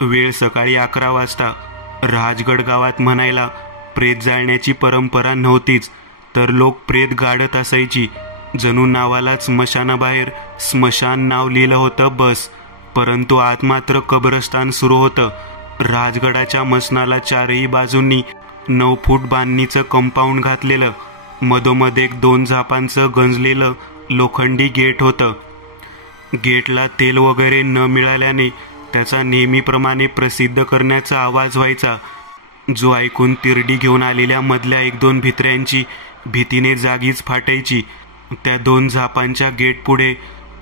वेळ सकाळी 11 वाजता. राजगड गावात म्हणायला प्रेत जाळण्याची परंपरा नव्हतीच, तर लोक प्रेत गाडत असायची. जणू नावालाच स्मशानाबाहेर स्मशान नाव लिहिलं होतं बस, परंतु आत मात्र कब्रस्तान सुरू होतं. राजगडाच्या मसनाला चारही बाजूंनी 9 फूट बांधणीचं कंपाऊंड घातलेलं, मधोमध एक 2 झापांचं गंजलेलं लोखंडी गेट होतं. गेटला तेल वगैरे न मिळाल्याने त्याचा नेहमीप्रमाणे प्रसिद्ध करण्याचा आवाज व्हायचा, जो ऐकून तिरडी घेऊन आलेल्या मधल्या 1-2 भित्र्यांची भीतीने जागीच फाटायची. त्या 2 झापांच्या गेट पुढे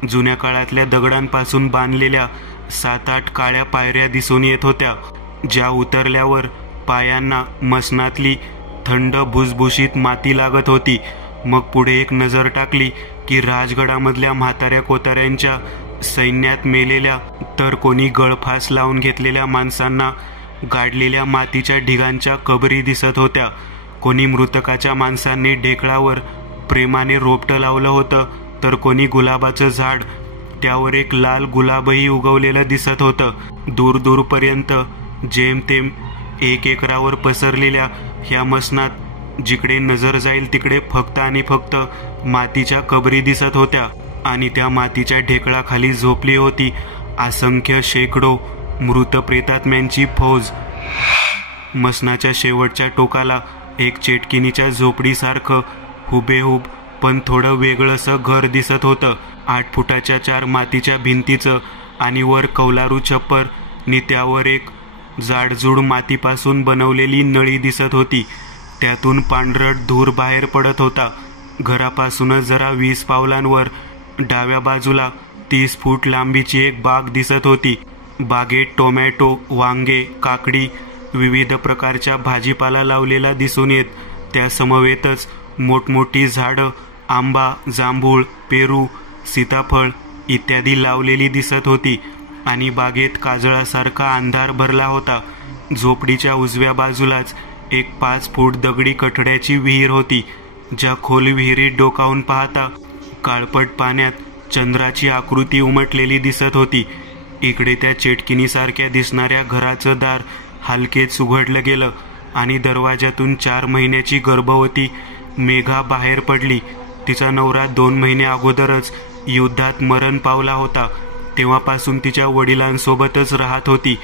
जुन्या काळातल्या दगडांपासून बांधलेल्या 7-8 काळ्या पायऱ्या दिसून येत होत्या, ज्या उतरल्यावर पायांना मसनातली थंड भुसभुशीत माती लागत होती. मग पुढे एक नजर टाकली की राजगडामधल्या म्हाताऱ्या कोताऱ्यांच्या सैन्यात मेलेल्या, तर कोणी गळफास लावून घेतलेल्या माणसांना गाडलेल्या मातीच्या ढिगांच्या कबरी दिसत होत्या. कोणी मृतकाच्या माणसांनी ढेकळावर प्रेमाने रोपटं लावलं होतं, तर कोणी गुलाबाचं झाड, त्यावर एक लाल गुलाबही उगवलेलं दिसत होतं. दूरदूरपर्यंत जेमतेम 1 एकरावर पसरलेल्या ह्या मसनात जिकडे नजर जाईल तिकडे फक्त आणि फक्त मातीच्या कबरी दिसत होत्या, आणि त्या मातीच्या ढेकळाखाली झोपली होती असंख्य शेकडो मृत प्रेतात्म्यांची फौज. मसनाच्या शेवटच्या टोकाला एक चेटकिनीच्या झोपडीसारखं हुबेहूब पण थोडं वेगळंसं घर दिसत होतं. 8 फुटाच्या 4 मातीच्या भिंतीचं आणि वर कौलारू छप्पर नि त्यावर एक जाडजूड मातीपासून बनवलेली नळी दिसत होती. त्यातून पांढरट धूर बाहेर पडत होता. घरापासूनच जरा 20 पावलांवर डाव्या बाजूला 30 फूट लांबीची एक बाग दिसत होती. बागेत टोमॅटो, वांगे, काकडी, विविध प्रकारच्या भाजीपाला लावलेला दिसून येत. त्या समवेतच मोठमोठी झाडं, आंबा, जांभूळ, पेरू, सीताफळ इत्यादी लावलेली दिसत होती, आणि बागेत काजळासारखा अंधार भरला होता. झोपडीच्या उजव्या बाजूलाच एक 5 फूट दगडी कठड्याची विहीर होती, ज्या खोल विहिरीत डोकावून पाहता काळपट पाण्यात चंद्राची आकृती उमटलेली दिसत होती. इकडे त्या चेटकिनीसारख्या दिसणाऱ्या घराचं दार हलकेच उघडलं गेलं, आणि दरवाजातून 4 महिन्याची गर्भवती मेघा बाहेर पडली. तिचा नवरा 2 महिने अगोदरच युद्धात मरण पावला होता. तेव्हापासून तिच्या वडिलांसोबतच राहत होती.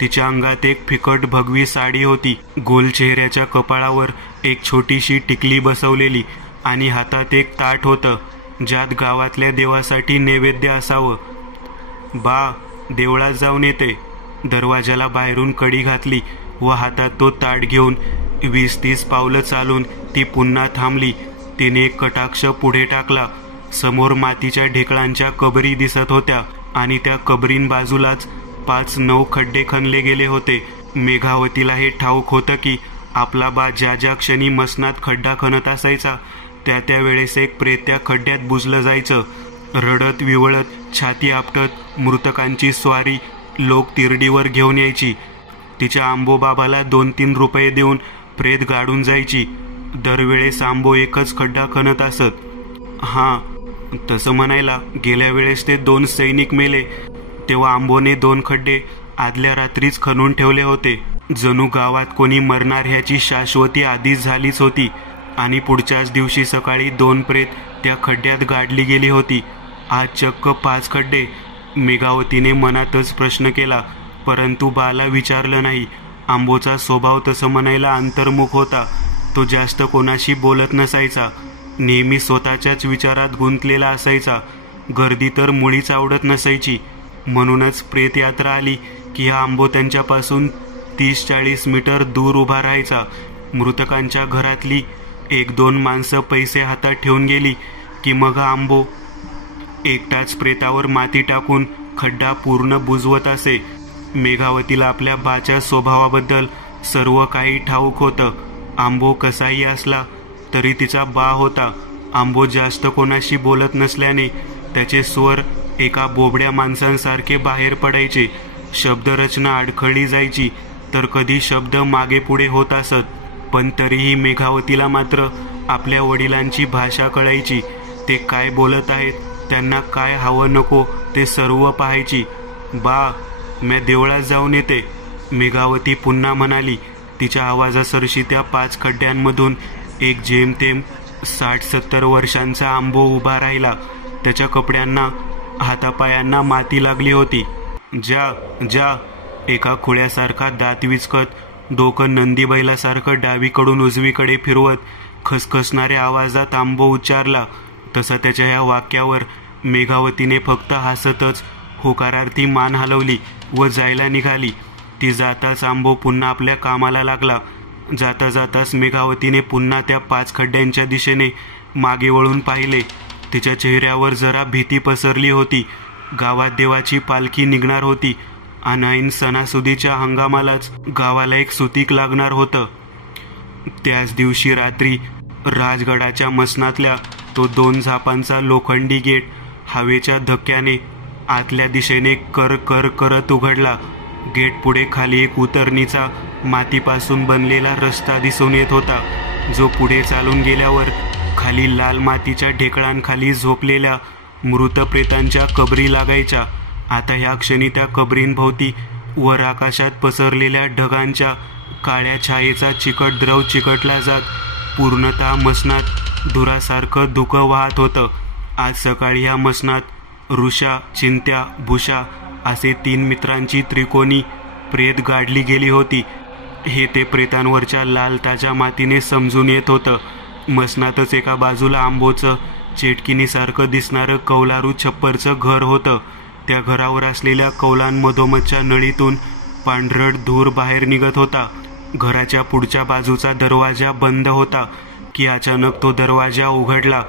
तिच्या अंगात एक फिकट भगवी साडी होती. गोल चेहऱ्याच्या कपाळावर एक छोटीशी टिकली बसवलेली, आणि हातात एक ताट होतं, ज्यात गावातल्या देवासाठी नैवेद्य असावं. बा, देवळात जाऊन येते. दरवाजाला बाहेरून कडी घातली व हातात तो ताट घेऊन 20-30 पावलं चालून ती पुन्हा थांबली. तिने एक कटाक्ष पुढे टाकला. समोर मातीच्या ढेकळांच्या कबरी दिसत होत्या, आणि त्या कबरीन बाजूलाच 5-9 खड्डे खणले गेले होते. मेघावतीला हे ठाऊक होतं की आपला बा ज्या ज्या क्षणी मसनात खड्डा खणत असायचा, त्या वेळेस एक प्रेत त्या खड्ड्यात बुजलं जायचं. रडत विवळत, छाती आपटत मृतकांची स्वारी लोक तिरडीवर घेऊन यायची. तिच्या आंबोबाबाला 2-3 रुपये देऊन प्रेत गाडून जायची. दरवेळेस आंबो एकच खड्डा खणत असत. हां, तसं म्हणायला गेल्या वेळेस ते 2 सैनिक मेले, तेव्हा आंबोने 2 खड्डे आदल्या रात्रीच खणून ठेवले होते. जणू गावात कोणी मरणार ह्याची शाश्वती आधीच झालीच होती, आणि पुढच्याच दिवशी सकाळी 2 प्रेत त्या खड्ड्यात गाडली गेली होती. आज चक्क 5 खड्डे. मेघावतीने मनातच प्रश्न केला, परंतु बाला विचारलं नाही. आंबोचा स्वभाव तसं म्हणायला अंतर्मुख होता. तो जास्त कोणाशी बोलत नसायचा. नेहमी स्वतःच्याच विचारात गुंतलेला असायचा. गर्दी तर मुळीच आवडत नसायची. म्हणूनच प्रेत यात्रा आली की हा आंबो त्यांच्यापासून 30-40 मीटर दूर उभा राहायचा. मृतकांच्या घरातली 1-2 माणसं पैसे हातात ठेवून गेली की मग हा आंबो एकटाच प्रेतावर माती टाकून खड्डा पूर्ण बुजवत असे. मेघावतीला आपल्या बाच्या स्वभावाबद्दल सर्व काही ठाऊक होतं. आंबो कसाही असला तरी तिचा बा होता. आंबो जास्त कोणाशी बोलत नसल्याने त्याचे स्वर एका बोबड्या माणसांसारखे बाहेर पडायचे. शब्दरचना अडखळली जायची, तर कधी शब्द मागे पुढे होत असत. पण तरीही मेघावतीला मात्र आपल्या वडिलांची भाषा कळायची. ते काय बोलत आहेत, त्यांना काय हवं नको ते सर्व पाहायची. बा, मैं देवळात जाऊन येते, मेघावती पुन्हा म्हणाली. तिच्या आवाजासरशी त्या 5 खड्ड्यांमधून एक जेमतेम 60-70 वर्षांचा आंबो उभा राहिला. त्याच्या कपड्यांना हातापायांना माती लागली होती. जा जा, एका खुळ्यासारखा दात विचकत डोकं नंदी बैलासारखं डावीकडून उजवीकडे फिरवत खसखसणाऱ्या आवाजात आंबो उच्चारला. तसा त्याच्या ह्या वाक्यावर मेघावतीने फक्त हसतच होकारार्थी मान हलवली व जायला निघाली. ती जाताच आंबो पुन्हा आपल्या कामाला लागला. जाता जाताच मेघावतीने पुन्हा त्या 5 खड्ड्यांच्या दिशेने मागे वळून पाहिले. तिच्या चेहऱ्यावर जरा भीती पसरली होती. गावात देवाची पालखी निघणार होती आणि ऐन सणासुदीच्या हंगामालाच गावाला एक सुतीक लागणार होतं. त्याच दिवशी रात्री राजगडाच्या मसनातल्या तो 2 झापांचा लोखंडी गेट हवेच्या धक्क्याने आतल्या दिशेने कर कर करत उघडला. गेट पुढे खाली एक उतरणीचा मातीपासून बनलेला रस्ता दिसून येत होता, जो पुढे चालून गेल्यावर खाली लाल मातीच्या ढेकळांखाली झोपलेल्या मृत प्रेतांच्या कबरी लागायच्या. आता ह्या क्षणी त्या कबरींभोवती वर आकाशात पसरलेल्या ढगांच्या काळ्या छायेचा चिकट द्रव चिकटला जात पूर्णतः मसनात धुरासारखं धुकं वाहत होतं. आज सकाळी ह्या मसनात ऋषा, चिंत्या, भुषा असे 3 मित्रांची त्रिकोणी प्रेत गाडली गेली होती. हे ते प्रेतांवरच्या लाल ताज्या मातीने समजून येत होतं. मसनातच एका बाजूला आंबोचं चेटकिनीसारखं दिसणारं कौलारू छप्परचं घर होतं. त्या घरावर असलेल्या कौलांमधोमधच्या नळीतून पांढरट धूर बाहेर निघत होता. घराच्या पुढच्या बाजूचा दरवाजा बंद होता की अचानक तो दरवाजा उघडला.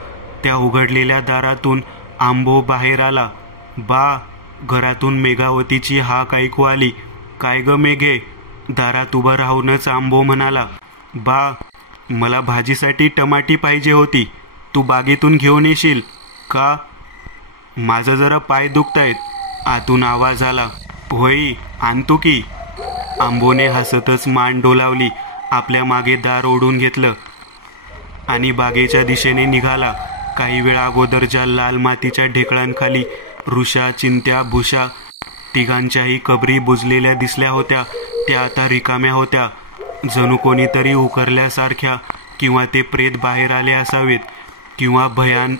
त्या उघडलेल्या दारातून आंबो बाहेर आला. बा, घरातून मेघावतीची हाक ऐकू आली. काय ग मेघे? दारात उभं राहूनच आंबो म्हणाला. बा, मला भाजीसाठी टमाटी पाहिजे होती. तू बागेतून घेऊन येशील का? माझं जरा पाय दुखतायत. आतून आवाज आला. होय, आणतो की. आंबोने हसतच मान डोलावली. आपल्या मागे दार ओढून घेतलं आणि बागेच्या दिशेने निघाला. काही वेळा अगोदर ज्या लाल मातीच्या ढेकळांखाली ऋषा, चिंत्या, भुषा तिघांच्याही कबरी बुजलेल्या दिसल्या होत्या, त्या आता रिकाम्या होत्या. जणू कोणीतरी उकरल्यासारख्या, किंवा ते प्रेत बाहेर आले असावेत, किंवा भयान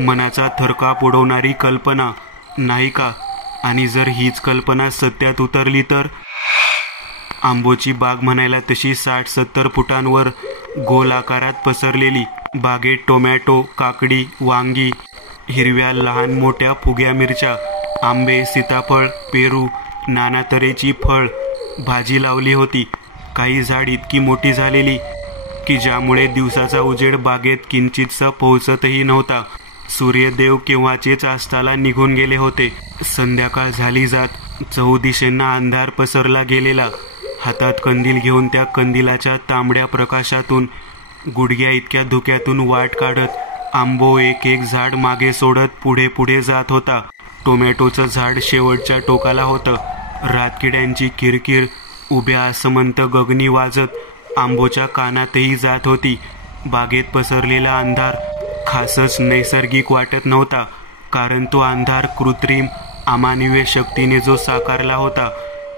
मनाचा थरकाप उडवणारी कल्पना, नाही का? आणि जर हीच कल्पना सत्यात उतरली तर? आंबोची बाग म्हणायला तशी 60-70 फुटांवर गोल आकारात पसरलेली. बागेत टोमॅटो, काकडी, वांगी, हिरव्या लहान मोठ्या फुग्या मिरच्या, आंबे, सीताफळ, पेरू, नाना तऱ्हेची फळ भाजी लावली होती. काही झाड इतकी मोठी झालेली की ज्यामुळे दिवसाचा उजेड बागेत किंचितसा पोहोचतही नव्हता. सूर्यदेव केव्हाचेच अस्ताला निघून गेले होते. संध्याकाळ झाली जात चहूदिशेंना अंधार पसरला गेलेला. हातात कंदील घेऊन त्या कंदिलाच्या तांबड्या प्रकाशातून गुडघ्या इतक्या धुक्यातून वाट काढत आंबो एक एक झाड मागे सोडत पुढे पुढे जात होता. टोमॅटोचं झाड शेवटच्या टोकाला होतं. रातकिड्यांची किरकिर उभ्या असमंत गगनी वाजत आंबोच्या कानातही जात होती. बागेत पसरलेला अंधार खासच नैसर्गिक वाटत नव्हता, कारण तो अंधार कृत्रिम अमानवीय शक्तीने जो साकारला होता.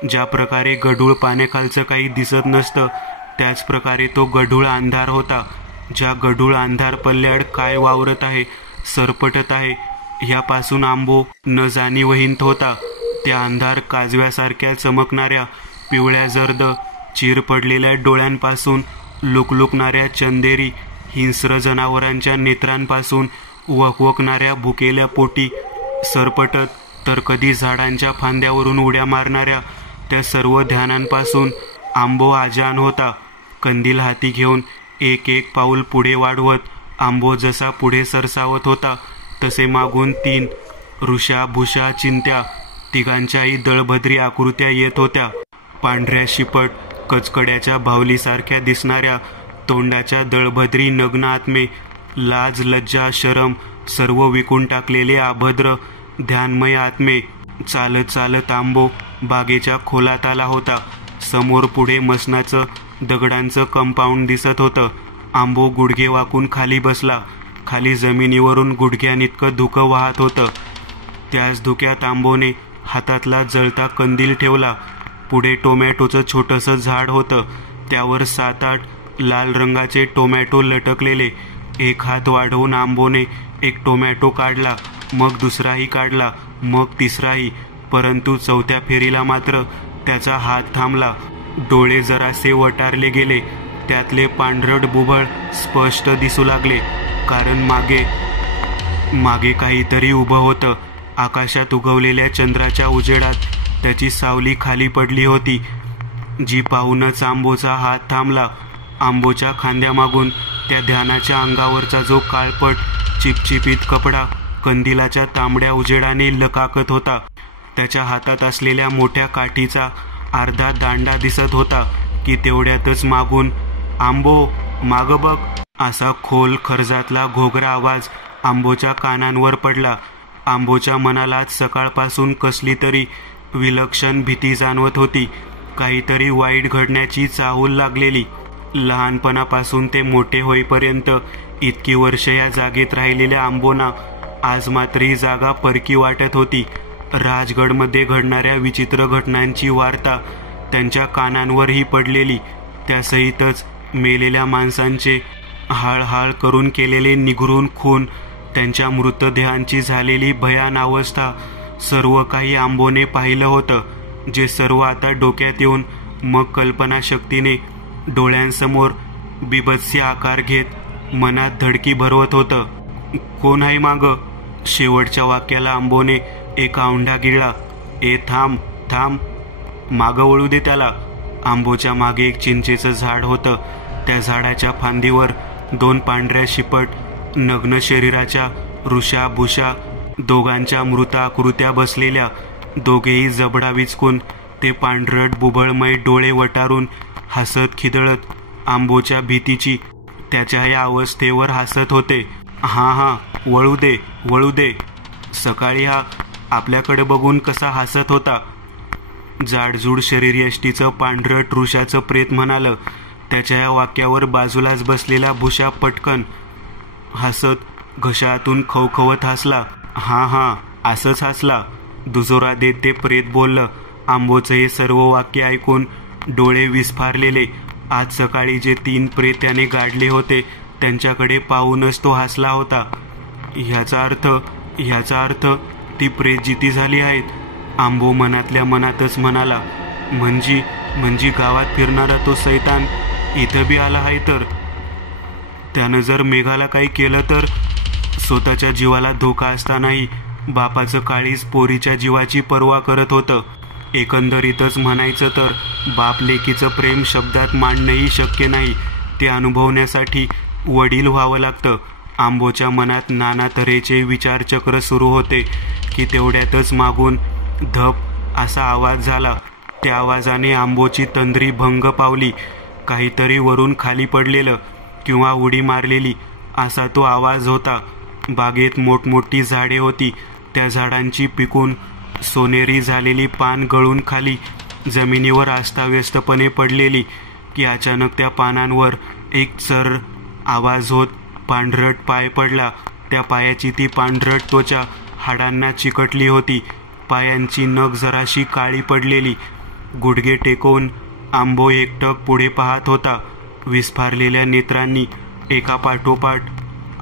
ज्या प्रकारे गढूळ पाण्याखालचं काही दिसत नसतं, त्याच प्रकारे तो गढूळ अंधार होता. ज्या गढूळ अंधार पल्ल्याड काय वावरत आहे, सरपटत आहे, ह्यापासून आंबो न जाणीवहीत होता. त्या अंधार काजव्यासारख्या चमकणाऱ्या पिवळ्या जर्द चीर पडलेल्या डोळ्यांपासून, लुकलुकणाऱ्या चंदेरी हिंस्र जनावरांच्या नेत्रांपासून, वकवकणाऱ्या भुकेल्या पोटी सरपटत, तर कधी झाडांच्या फांद्यावरून उड्या मारणाऱ्या त्या सर्व ध्यानांपासून आंबो आजान होता. कंदील हाती घेऊन एक एक पाऊल पुढे वाढवत आंबो जसा पुढे सरसावत होता, तसे मागून 3 ऋषा, भुषा, चिंत्या तिघांच्याही दळभद्री आकृत्या येत होत्या. पांढऱ्या शिपट कचकड्याच्या भावलीसारख्या दिसणाऱ्या तोंडाच्या दळभद्री नग्न आत्मे, लाज, लज्जा, शरम सर्व विकून टाकलेले अभद्र ध्यानमय आत्मे. चालत चालत आंबो बागेच्या खोलात आला होता. समोर पुढे मसनाचं दगडांचं कंपाऊंड दिसत होतं. आंबो गुडघे वाकून खाली बसला. खाली जमिनीवरून गुडघ्यानितकं धुकं वाहत होतं. त्याच धुक्यात आंबोने हातातला जळता कंदील ठेवला. पुढे टोमॅटोचं छोटंसं झाड होतं. त्यावर 7-8 लाल रंगाचे टोमॅटो लटकलेले. एक हात वाढवून आंबोने एक टोमॅटो काढला, मग दुसराही काढला, मग तिसराही. परंतु 4थ्या फेरीला मात्र त्याचा हात थांबला. डोळे जरासे वटारले गेले. त्यातले पांढरट बुबळ स्पष्ट दिसू लागले, कारण मागे काहीतरी उभं होतं. आकाशात उगवलेल्या चंद्राच्या उजेडात त्याची सावली खाली पडली होती, जी पाहूनच आंबोचा हात थांबला. आंबोच्या खांद्यामागून त्या ध्यानाच्या अंगावरचा जो काळपट चिपचिपीत कपडा कंदिलाच्या तांबड्या उजेडाने लकाकत होता, त्याच्या हातात असलेल्या मोठ्या काठीचा अर्धा दांडा दिसत होता की तेवढ्यातच मागून, आंबो, मागं बघ, असा खोल खर्जातला घोगरा आवाज आंबोच्या कानांवर पडला. आंबोच्या मनाला सकाळपासून कसली तरी विलक्षण भीती जाणवत होती. काहीतरी वाईट घडण्याची चाहूल लागलेली. लहानपणापासून ते मोठे होईपर्यंत इतकी वर्ष या जागेत राहिलेल्या आंबोना आज मात्र ही जागा परकी वाटत होती. राजगडमध्ये घडणाऱ्या विचित्र घटनांची वार्ता त्यांच्या कानांवरही पडलेली. त्यासहितच मेलेल्या माणसांचे हाळहाळ करून केलेले निगरून खून, त्यांच्या मृतदेहांची झालेली भयान अवस्था, सर्व काही आंबोने पाहिलं होतं. जे सर्व आता डोक्यात येऊन मग कल्पनाशक्तीने डोळ्यांसमोर बिभत्स्य आकार घेत मनात धडकी भरवत होतं. कोण आहे मागं? शेवटच्या वाक्याला आंबोने एक औंढा गिळला. ए थांब थांब, मागं वळू दे त्याला. आंबोच्या मागे एक चिंचेचं झाड होतं. त्या झाडाच्या फांदीवर 2 पांढऱ्या शिपट नग्न शरीराच्या ऋषा भुषा दोघांच्या मृत आकृत्या बसलेल्या. दोघेही जबडा विचकून ते पांढरट बुबळमय डोळे वटारून हसत खिदळत आंबोच्या भीतीची, त्याच्या या अवस्थेवर हसत होते. हां, वळू दे, वळू दे. सकाळी हा आपल्याकडे बघून कसा हसत होता. जाडजूड शरीरयष्टीचं पांढरट ऋषाचं प्रेत म्हणालं. त्याच्या या वाक्यावर बाजूलाच बसलेला भुषा पटकन हसत घशातून खवखवत हसला. हां, असंच हसला, दुजोरा देत ते प्रेत बोललं. आंबोचं हे सर्व वाक्य ऐकून डोळे विस्फारलेले. आज सकाळी जे 3 प्रेत त्याने गाडले होते त्यांच्याकडे पाहूनच तो हसला होता. ह्याचा अर्थ ती प्रेत जिती झाली आहेत. आंबो मनातल्या मनातच म्हणाला. म्हणजे गावात फिरणारा तो सैतान इथं बी आला आहे तर? त्यानं जर मेघाला काही केलं तर? स्वतःच्या जीवाला धोका असतानाही बापाचं काळीज पोरीच्या जीवाची पर्वा करत होतं. एकंदरीतच म्हणायचं तर बाप लेकीचं प्रेम शब्दात मांडणंही शक्य नाही. ते अनुभवण्यासाठी वडील व्हावं लागतं. आंबोच्या मनात नाना तऱ्हेचे विचारचक्र सुरू होते की तेवढ्यातच मागून धप असा आवाज झाला. त्या आवाजाने आंबोची तंद्री भंग पावली. काहीतरी वरून खाली पडलेलं किंवा उडी मारलेली असा तो आवाज होता. बागेत मोठमोठी झाडे होती. त्या झाडांची पिकून सोनेरी झालेली पान गळून खाली जमिनीवर अस्ताव्यस्तपणे पडलेली की अचानक त्या पानांवर एक चर आवाज होत पांढरट पाय पडला. त्या पायाची ती पांढरट त्वचा हाडांना चिकटली होती. पायांची नख जराशी काळी पडलेली. गुडघे टेकवून आंबो एकटक पुढे पाहत होता. विस्फारलेल्या नेत्रांनी एकापाठोपाठ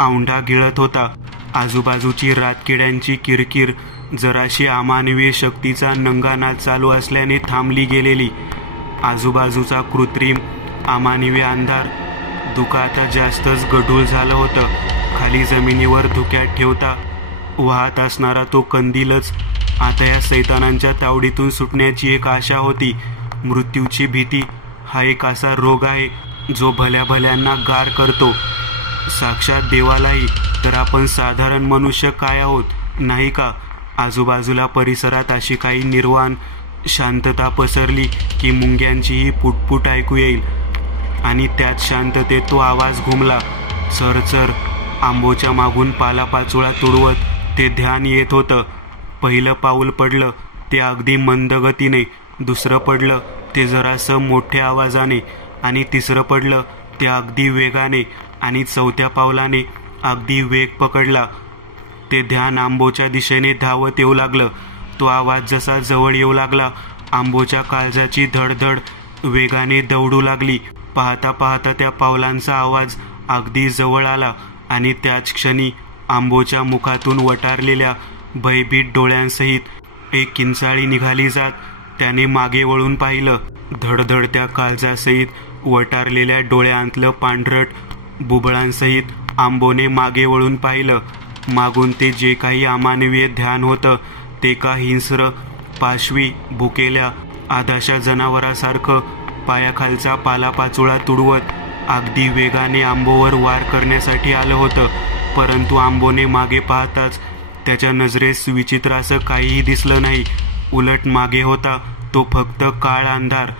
औंढा गिळत होता. आजूबाजूची रातकिड्यांची किरकिर जराशी अमानवीय शक्तीचा नंगानाद चालू असल्याने थांबली गेलेली. आजूबाजूचा कृत्रिम अमानवीय अंधार धुकं आता जास्तच गढूळ झालं होतं. खाली जमिनीवर धुक्यात ठेवता वाहत असणारा तो कंदीलच आता या सैतानांच्या तावडीतून सुटण्याची एक आशा होती. मृत्यूची भीती हा एक असा रोग आहे जो भल्या भल्यांना गार करतो. साक्षात देवालाही, तर आपण साधारण मनुष्य काय आहोत, नाही का? आजूबाजूला परिसरात अशी काही निर्वाण शांतता पसरली की मुंग्यांचीही पुटपुट ऐकू येईल. आणि त्याच शांततेत तो आवाज घुमला. चरचर. आंबोच्या मागून पालापाचोळा तुडवत ते ध्यान येत होतं. पहिलं पाऊल पडलं ते अगदी मंद गतीने, दुसरं पडलं ते जरासं मोठ्या आवाजाने, आणि तिसरं पडलं ते अगदी वेगाने, आणि 4थ्या पावलाने अगदी वेग पकडला. ते ध्यान आंबोच्या दिशेने धावत येऊ लागलं. तो आवाज जसा जवळ येऊ लागला, आंबोच्या काळजाची धडधड वेगाने दौडू लागली. पाहता पाहता त्या पावलांचा आवाज अगदी जवळ आला आणि त्याच क्षणी आंबोच्या मुखातून वटारलेल्या भयभीत डोळ्यांसहित एक किंचाळी निघाली जात त्याने मागे वळून पाहिलं. धडधडत्या काळजासहित वटारलेल्या डोळ्यांतलं पांढरट बुबळांसहित आंबोने मागे वळून पाहिलं. मागून ते जे काही अमानवीय ध्यान होतं ते का हिंस्र पाशवी भुकेल्या आधाशा जनावरासारखं पायाखालचा पालापाचोळा तुडवत अगदी वेगाने आंबोवर वार करण्यासाठी आलं होतं. परंतु आंबोने मागे पाहताच त्याच्या नजरेस विचित्र असं काहीही दिसलं नाही. उलट मागे होता तो फक्त काळ अंधार,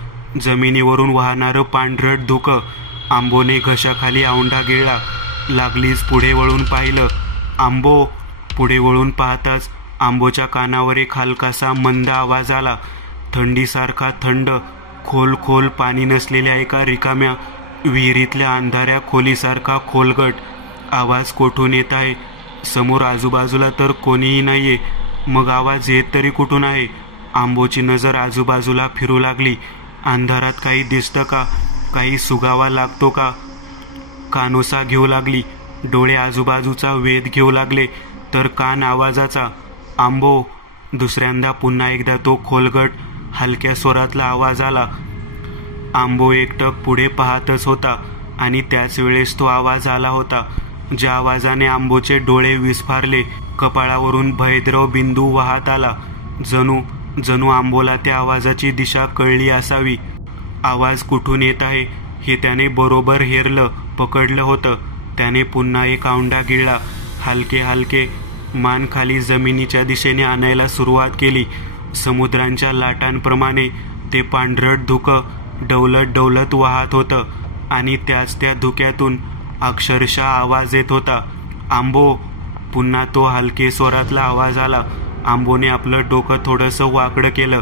जमिनीवरून वाहणारं पांढरट धुकं. आंबोने घशाखाली औंढा गिळला. लागलीच पुढे वळून पाहिलं. आंबो! पुढे वळून पाहताच आंबोच्या कानावर एक हलकासा मंद आवाज आला. थंडीसारखा थंड, खोल खोल पाणी नसलेल्या एका रिकाम्या विहिरीतल्या अंधाऱ्या खोलीसारखा खोलगट आवाज कोठून येत आहे? समोर आजूबाजूला तर कोणीही नाहीये, मग आवाज येत तरी कुठून आहे? आंबोची नजर आजूबाजूला फिरू लागली. अंधारात काही दिसतं का? काही सुगावा लागतो का? कानोसा घेऊ लागली. डोळे आजूबाजूचा वेध घेऊ लागले तर कान आवाजाचा. आंबो! दुसऱ्यांदा पुन्हा एकदा तो खोलगट हलक्या स्वरातला आवाज आला. आंबो एकटक पुढे पाहतच होता आणि त्याच वेळेस तो आवाज आला होता ज्या आवाजाने आंबोचे डोळे विस्फारले. कपाळावरून भयद्रव बिंदू वाहत आला. जणू आंबोला त्या आवाजाची दिशा कळली असावी. आवाज कुठून येत आहे हे त्याने बरोबर हेरलं, पकडलं होतं. त्याने पुन्हा एक औंढा गिळला. हलके हलके मान खाली जमिनीच्या दिशेने आणायला सुरुवात केली. समुद्रांच्या लाटांप्रमाणे ते पांढरट धुकं डौलत डौलत वाहत होतं आणि त्या धुक्यातून अक्षरशः आवाज येत होता. आंबो! पुन्हा तो हलके स्वरातला आवाज आला. आंबोने आपलं डोकं थोडंसं वाकडं केलं.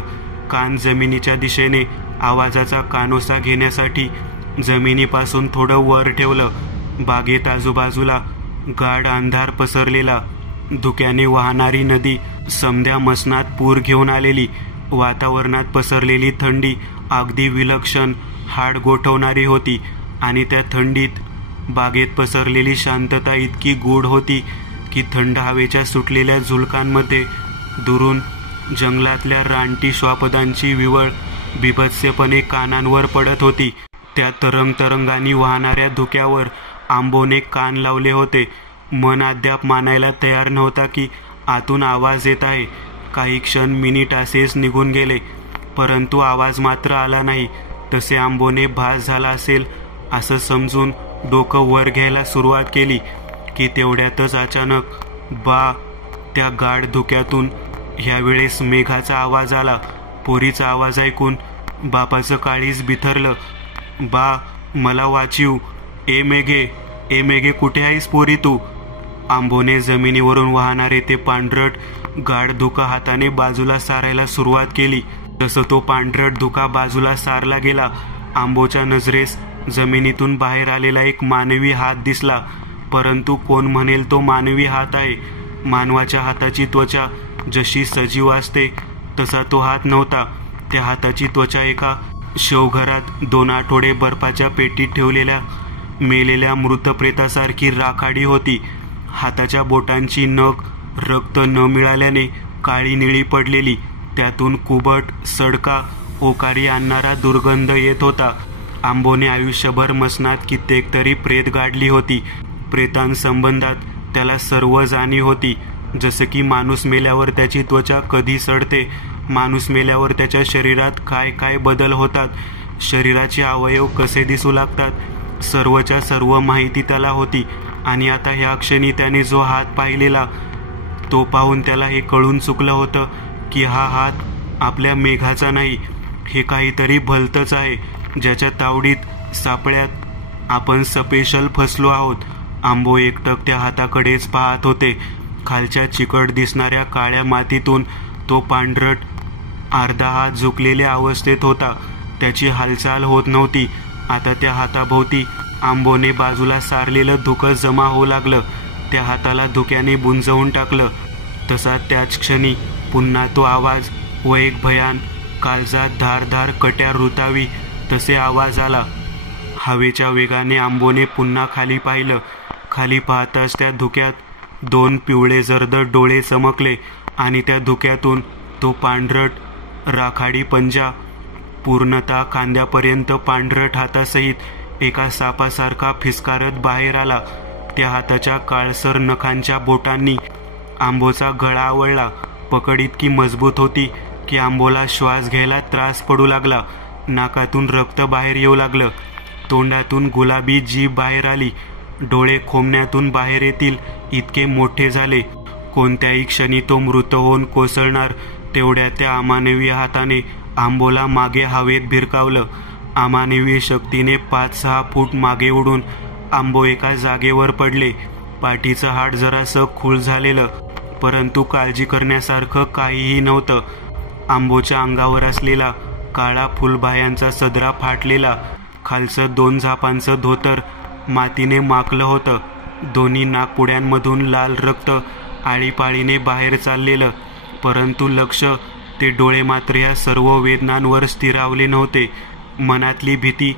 कान जमिनीच्या दिशेने आवाजाचा कानोसा घेण्यासाठी जमिनीपासून थोडं वर ठेवलं. बागेत आजूबाजूला गाढ अंधार पसरलेला. धुक्याने वाहणारी नदी समध्या मसनात पूर घेऊन आलेली. वातावरणात पसरलेली थंडी अगदी विलक्षण, हाड गोठवणारी होती आणि त्या थंडीत बागेत पसरलेली शांतता इतकी गूढ होती की थंड हवेच्या सुटलेल्या झुलकांमध्ये दुरून जंगलातल्या रानटी श्वापदांची विवळ बिभत्सपणे कानांवर पडत होती. त्या तरंगांनी वाहणाऱ्या धुक्यावर आंबोने कान लावले होते. मन अद्याप मानायला तयार नव्हता की आतून आवाज येत आहे. काही क्षण, मिनिट असेच निघून गेले, परंतु आवाज मात्र आला नाही. तसे आंबोने भास झाला असेल असं समजून डोकं वर घ्यायला सुरुवात केली की तेवढ्यातच अचानक त्या गाढ धुक्यातून ह्यावेळेस मेघाचा आवाज आला. पोरीचा आवाज ऐकून बापाचं काळीज बिथरलं. बा, मला वाचीव. ए मेघे, कुठे आहेस पोरी तू? आंबोने जमिनीवरून वाहणारे ते पांढरट गाढ धुका हाताने बाजूला सारायला सुरुवात केली. जसं तो पांढरट धुका बाजूला सारला गेला, आंबोच्या नजरेस जमिनीतून बाहेर आलेला एक मानवी हात दिसला. परंतु कोण म्हणेल तो मानवी हात आहे? मानवाच्या हाताची त्वचा जशी सजीव असते तसा तो हात नव्हता. त्या हाताची त्वचा एका शवघरात 2 आठवडे बर्फाच्या पेटीत ठेवलेल्या मेलेल्या मृतप्रेतासारखी राखाडी होती. हाताच्या बोटांची नख रक्त न मिळाल्याने काळी निळी पडलेली. त्यातून कुबट, सडका, ओकारी आणणारा दुर्गंध येत होता. आंबोने आयुष्यभर मसनात कित्येक तरी प्रेत गाडली होती. प्रेतांसंबंधात त्याला सर्व जाणीव होती. जसं की माणूस मेल्यावर त्याची त्वचा कधी सडते, माणूस मेल्यावर त्याच्या शरीरात काय काय बदल होतात, शरीराचे अवयव कसे दिसू लागतात, सर्वच्या सर्व माहिती त्याला होती. आणि आता ह्या क्षणी त्याने जो हात पाहिलेला तो पाहून त्याला हे कळून चुकलं होतं की हा हात आपल्या मेघाचा नाही, हे काहीतरी भलतंच आहे ज्याच्या तावडीत सापळ्यात आपण सपेशल फसलो आहोत. आंबो एकटक त्या हाताकडेच पाहत होते. खालच्या चिकट दिसणाऱ्या काळ्या मातीतून तो पांढरट अर्धा हात झुकलेल्या अवस्थेत होता. त्याची हालचाल होत नव्हती. आता त्या हाताभोवती आंबोने बाजूला सारलेलं धुकं जमा होऊ लागलं. त्या हाताला धुक्याने बुंजवून टाकलं. तसा त्याच क्षणी पुन्हा तो आवाज व एक भयान, काळजात धारधार कट्या रुतावी तसे आवाज आला. हवेच्या वेगाने आंबोने पुन्हा खाली पाहिलं. खाली पाहताच त्या धुक्यात 2 पिवळे जर्द डोळे चमकले आणि त्या धुक्यातून तो पांढरट राखाडी पंजा, पूर्णतः खांद्यापर्यंत पांढरट हातासहित एका सापासारखा फिसकारत बाहेर आला. त्या हाताच्या काळसर नखांच्या बोटांनी आंबोचा गळा आवळला. पकड इतकी मजबूत होती की आंबोला श्वास घ्यायला त्रास पडू लागला. नाकातून रक्त बाहेर येऊ लागलं. तोंडातून गुलाबी जीभ बाहेर आली. डोळे खोमण्यातून बाहेर येतील इतके मोठे झाले. कोणत्याही क्षणी तो मृत होऊन कोसळणार तेवढ्या त्या अमानवीय हाताने आंबोला मागे हवेत भिरकावलं. अमानवीय शक्तीने 5-6 फूट मागे उडून आंबो एका जागेवर पडले. पाठीचं हाड जरासं खूळ झालेलं, परंतु काळजी करण्यासारखं काहीही नव्हतं. आंबोच्या अंगावर असलेला काळा फुलबाह्यांचा सदरा फाटलेला, खालचं 2 झापांचं धोतर मातीने माखलं होतं. दोन्ही नाकपुड्यांमधून लाल रक्त आळीपाळीने बाहेर चाललेलं, परंतु लक्ष, ते डोळे मात्र या सर्व वेदनांवर स्थिरावले नव्हते. मनातली भीती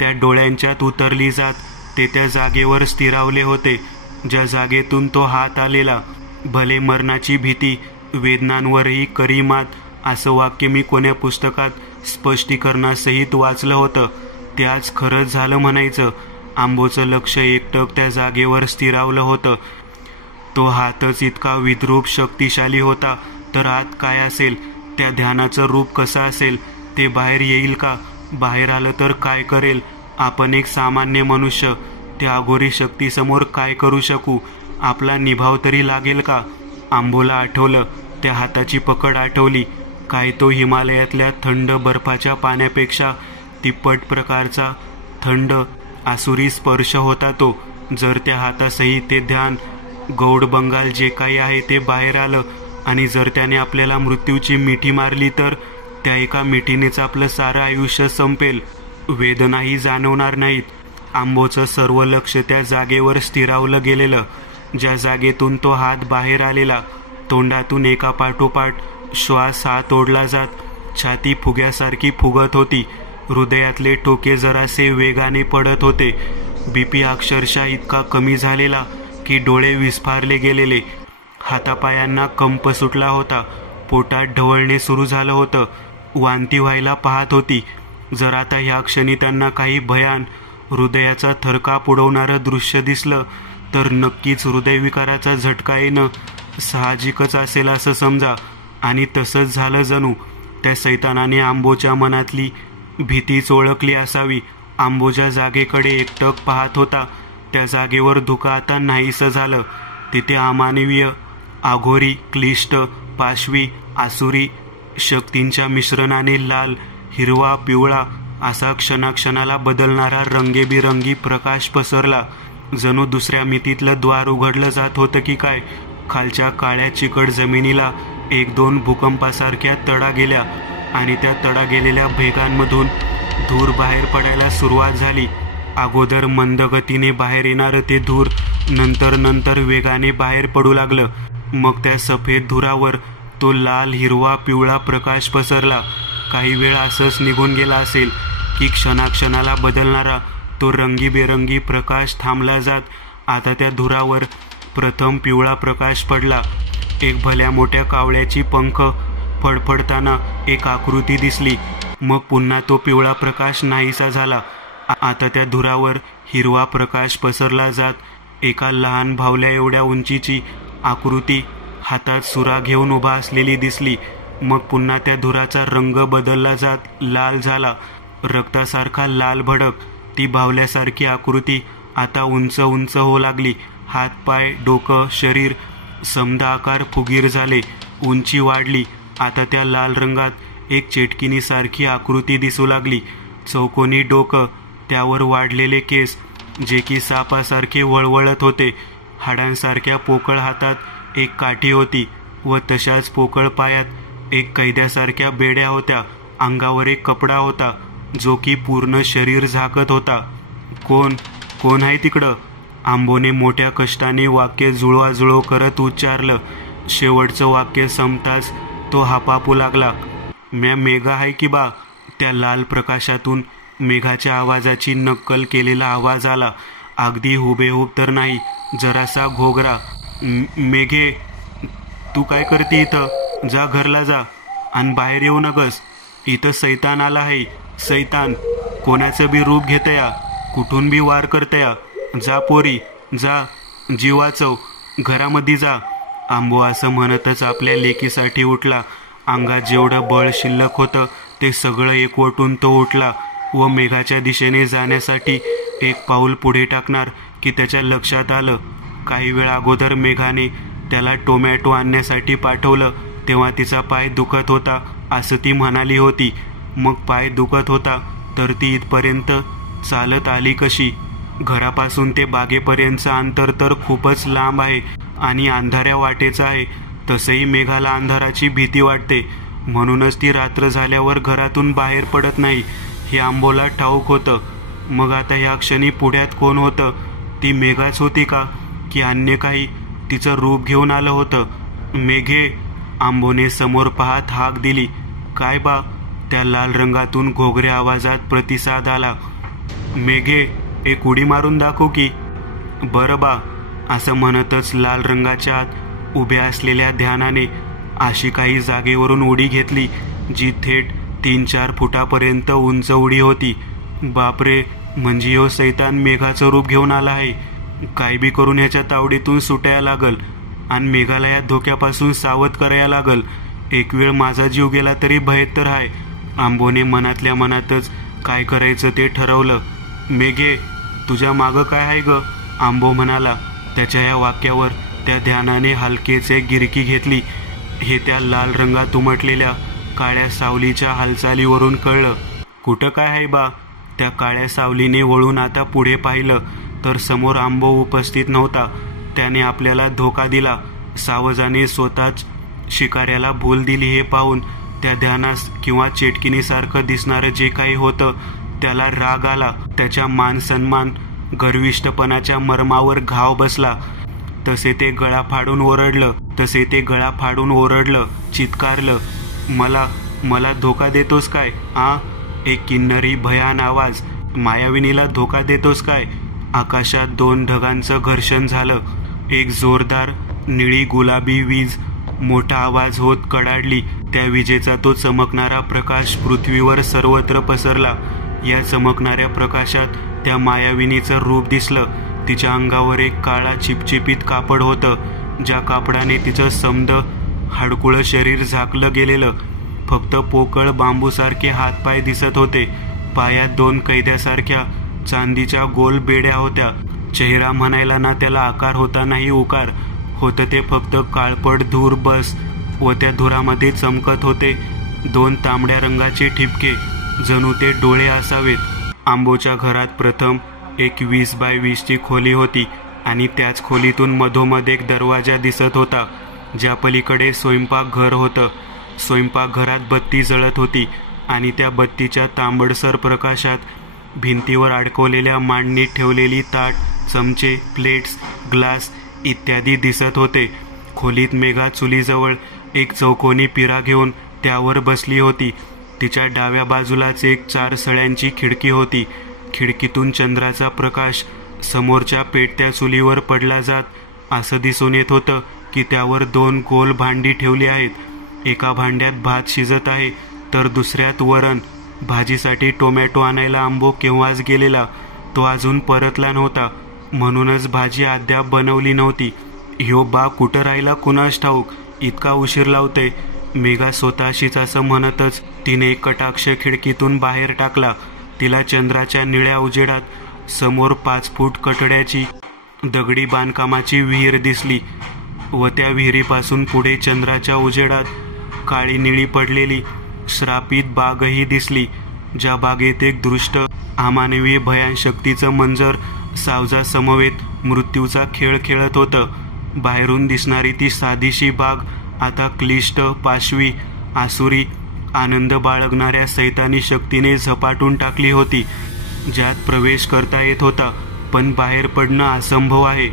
त्या डोळ्यांच्यात उतरली जात ते त्या जागेवर स्थिरावले होते ज्या जागेतून तो हात आलेला. भले मरणाची भीती, वेदनांवरही करी मात, असं वाक्य मी कोण्या पुस्तकात स्पष्टीकरणासहित वाचलं होतं. ते आज खरंच झालं म्हणायचं. आंबोचं लक्ष एकटक त्या जागेवर स्थिरावलं होतं. तो हातच इतका विद्रूप शक्तिशाली होता, तर हात काय असेल, त्या ध्यानाचं रूप कसं असेल, ते बाहेर येईल का? बाहेर आलं तर काय करेल? आपण एक सामान्य मनुष्य त्या अघोरी शक्तीसमोर काय करू शकू? आपला निभाव तरी लागेल का? आंबोला आठवलं, त्या हाताची पकड आठवली. काय तो हिमालयातल्या थंड बर्फाच्या पाण्यापेक्षा तिप्पट प्रकारचा थंड आसुरी स्पर्श होता तो. जर त्या हातासही ते ध्यान, गौड बंगाल जे काही आहे ते बाहेर आलं आणि जर त्याने आपल्याला मृत्यूची मिठी मारली तर त्या एका मिठीनेच आपलं सारं आयुष्य संपेल. वेदनाही जाणवणार नाहीत. आंबोचं सर्व लक्ष त्या जागेवर स्थिरावलं गेलेलं, ज्या जागेतून तो हात बाहेर आलेला. तोंडातून एका पाठोपाठ श्वास हात ओढला जात. छाती फुग्यासारखी फुगत होती. हृदयातले ठोके जरासे वेगाने पडत होते. बीपी अक्षरशः इतका कमी झालेला की डोळे विस्फारले गेलेले. हातापायांना कंप सुटला होता. पोटात ढवळणे सुरू झालं होतं. वांती व्हायला पाहत होती. जर आता ह्या क्षणी त्यांना काही भयान, हृदयाचा थरकाप उडवणारं दृश्य दिसलं तर नक्कीच हृदयविकाराचा झटका येणं साहजिकच असेल असं समजा. आणि तसंच झालं. जणू त्या सैतानाने आंबोच्या मनातली भीतीच ओळखली असावी. आंबो ज्या जागेकडे एकटक पाहत होता त्या जागेवर धुकं आता नाहीसं झालं. तिथे अमानवीय, आघोरी, क्लिष्ट, पाशवी, आसुरी शक्तींच्या मिश्रणाने लाल, हिरवा, पिवळा असा क्षणाक्षणाला बदलणारा रंगेबिरंगी प्रकाश पसरला. जणू दुसऱ्या मितीतलं द्वार उघडलं जात होतं की काय. खालच्या काळ्या चिकट जमिनीला 1-2 भूकंपासारख्या तडा गेल्या आणि त्या तडा गेलेल्या भेगांमधून धूर बाहेर पडायला सुरुवात झाली. अगोदर मंद गतीने बाहेर येणारं ते धूर नंतर वेगाने बाहेर पडू लागलं. मग त्या सफेद धुरावर तो लाल, हिरवा, पिवळा प्रकाश पसरला. काही वेळ असंच निघून गेला असेल की क्षणाक्षणाला बदलणारा तो रंगीबेरंगी प्रकाश थांबला जात. आता त्या धुरावर प्रथम पिवळा प्रकाश पडला. एक भल्या मोठ्या कावळ्याची पंख फडफडताना एक आकृती दिसली. मग पुन्हा तो पिवळा प्रकाश नाहीसा झाला. आता त्या धुरावर हिरवा प्रकाश पसरला जात. एका लहान भावल्या एवढ्या उंचीची आकृती हातात सुरा घेऊन उभा असलेली दिसली. मग पुन्हा त्या धुराचा रंग बदलला जात लाल झाला, रक्तासारखा लाल भडक. ती भावल्यासारखी आकृती आता उंच उंच होऊ लागली. हात, पाय, डोकं, शरीर समदा आकार फुगीर झाले. उंची वाढली. आता त्या लाल रंगात एक चेटकिनीसारखी आकृती दिसू लागली. चौकोनी डोकं, त्यावर वाढलेले केस जे की सापासारखे वळवळत होते. हाडांसारख्या पोकळ हातात एक काठी होती व तशाच पोकळ पायात एक कैद्यासारख्या बेड्या होत्या. अंगावर एक कपडा होता जो की पूर्ण शरीर झाकत होता. कोण आहे तिकडं? आंबोने मोठ्या कष्टाने वाक्य जुळवाजुळव करत उच्चारलं. शेवटचं वाक्य संपताच तो हापापू लागला. म्या मेघा आहे की बा. त्या लाल प्रकाशातून मेघाच्या आवाजाची नक्कल केलेला आवाज आला. अगदी हुबेहूब तर नाही, जरासा घोगरा. मेघे, तू काय करते इथं? जा घरला जा आणि बाहेर येऊ नगस. इथं सैतान आला आहे. सैतान कोणाचं बी रूप घेतया, कुठून बी वार करतया. जा पोरी जा, जीव वाचव, घरामध्ये जा. आंबो असं म्हणतच आपल्या लेकीसाठी उठला. अंगात जेवढं बळ शिल्लक होतं ते सगळं एकवटून तो उठला व मेघाच्या दिशेने जाण्यासाठी एक पाऊल पुढे टाकणार की त्याच्या लक्षात आलं काही वेळ अगोदर मेघाने त्याला टोमॅटो आणण्यासाठी पाठवलं तेव्हा तिचा पाय दुखत होता असं ती म्हणाली होती. मग पाय दुखत होता तर ती इथपर्यंत चालत आली कशी? घरापासून ते बागेपर्यंतचं अंतर तर खूपच लांब आहे आणि अंधाऱ्या वाटेचं आहे. तसंही मेघाला अंधाराची भीती वाटते, म्हणूनच ती रात्र झाल्यावर घरातून बाहेर पडत नाही हे आंबोला ठाऊक होतं. मग आता ह्या क्षणी पुढ्यात कोण होतं? ती मेघाच होती का की अन्य काही तिचं रूप घेऊन आलं होतं? मेघे, आंबोने समोर पाहत हाक दिली. काय बा? त्या लाल रंगातून घोगऱ्या आवाजात प्रतिसाद आला. मेघे, एक उडी मारून दाखव की. बरं बा, असं म्हणतच लाल रंगाच्या आत उभ्या असलेल्या ध्यानाने अशी काही जागेवरून उडी घेतली जी थेट 3-4 फुटापर्यंत उंच उडी होती. बापरे, म्हणजे ह्यो सैतान मेघाचं रूप घेऊन आला आहे. काय बी करून ह्याच्या तावडीतून सुटायला लागल आणि मेघाला या धोक्यापासून सावध करायला लागल. एक वेळ माझा जीव गेला तरी भयत तर आहे. आंबोने मनातल्या मनातच काय करायचं ते ठरवलं. मेघे, तुझ्या मागं काय आहे ग? आंबो म्हणाला. त्याच्या या वाक्यावर त्या ध्यानाने हलकेच एक गिरकी घेतली. हे त्या लाल रंगात उमटलेल्या काळ्या सावलीच्या हालचालीवरून कळलं. कुठं काय आहे बा? त्या काळ्या सावलीने वळून आता पुढे पाहिलं तर समोर आंबो उपस्थित नव्हता. त्याने आपल्याला धोका दिला. सावजाने स्वतःच शिकाऱ्याला भूल दिली हे पाहून त्या ध्यानास किंवा चेटकिनीसारखं दिसणारं जे काही होतं त्याला राग आला. त्याच्या मान सन्मान गर्विष्ठपणाच्या मर्मावर घाव बसला. तसे ते गळा फाडून ओरडलं, चित्कारलं. मला धोका देतोस काय? एक किन्नरी भयान आवाज. मायाविनीला धोका देतोस काय? आकाशात 2 ढगांचं घर्षण झालं. एक जोरदार निळी गुलाबी वीज मोठा आवाज होत कडाडली. त्या विजेचा तो चमकणारा प्रकाश पृथ्वीवर सर्वत्र पसरला. या चमकणाऱ्या प्रकाशात त्या मायाविनीचं रूप दिसलं. तिच्या अंगावर एक काळा चिपचिपीत कापड होतं, ज्या कापडाने तिचं समद हाडकुळं शरीर झाकलं गेलेलं. फक्त पोकळ बांबूसारखे हातपाय दिसत होते. पायात 2 कैद्यासारख्या चांदीच्या गोल बेड्या होत्या. चेहरा म्हणायला ना त्याला आकार होता नाही उकार. होतं ते फक्त काळपट धूर बस व त्या धुरामध्ये चमकत होते 2 तांबड्या रंगाचे ठिपके, जणू ते डोळे असावेत. आंबोच्या घरात प्रथम एक 20 बाय 20ची खोली होती आणि त्याच खोलीतून मधोमध एक दरवाजा दिसत होता, ज्या पलीकडे स्वयंपाकघर होतं. स्वयंपाकघरात बत्ती जळत होती आणि त्या बत्तीच्या तांबडसर प्रकाशात भिंतीवर अडकवलेल्या मांडणीत ठेवलेली ताट, चमचे, प्लेट्स, ग्लास इत्यादी दिसत होते. खोलीत मेघा चुलीजवळ एक चौकोनी पिरा घेऊन त्यावर बसली होती. तिच्या डाव्या बाजूलाच एक 4 सळ्यांची खिडकी होती. खिडकीतून चंद्राचा प्रकाश समोरच्या पेटत्या चुलीवर पडला जात असं दिसून येत होतं की त्यावर 2 गोल भांडी ठेवली आहेत. एका भांड्यात भात शिजत आहे तर दुसऱ्यात वरण. भाजीसाठी टोमॅटो आणायला आंबो केव्हाच गेलेला, तो अजून परतला नव्हता, म्हणूनच भाजी अद्याप बनवली नव्हती. ह्यो बा कुठं राहिला कुणास ठाऊक, इतका उशीर लावते. मेघा स्वतःशीच असं म्हणतच तिने एक कटाक्ष खिडकीतून बाहेर टाकला. तिला चंद्राच्या निळ्या उजेडात समोर 5 फूट कठड्याची दगडी बांधकामाची विहीर दिसली व त्या विहिरीपासून पुढे चंद्राच्या उजेडात काळी निळी पडलेली श्रापित बागही दिसली, ज्या बागेत एक दृष्ट अमानवीय भयानशक्तीचं मंजर सावजा समवेत मृत्यूचा खेळ खेळत होतं. बाहेरून दिसणारी ती साधीशी बाग आता क्लिष्ट, पाशवी, आसुरी, आनंद बाळगणाऱ्या सैतानी शक्तीने झपाटून टाकली होती, ज्यात प्रवेश करता येत होता पण बाहेर पडणं असंभव आहे.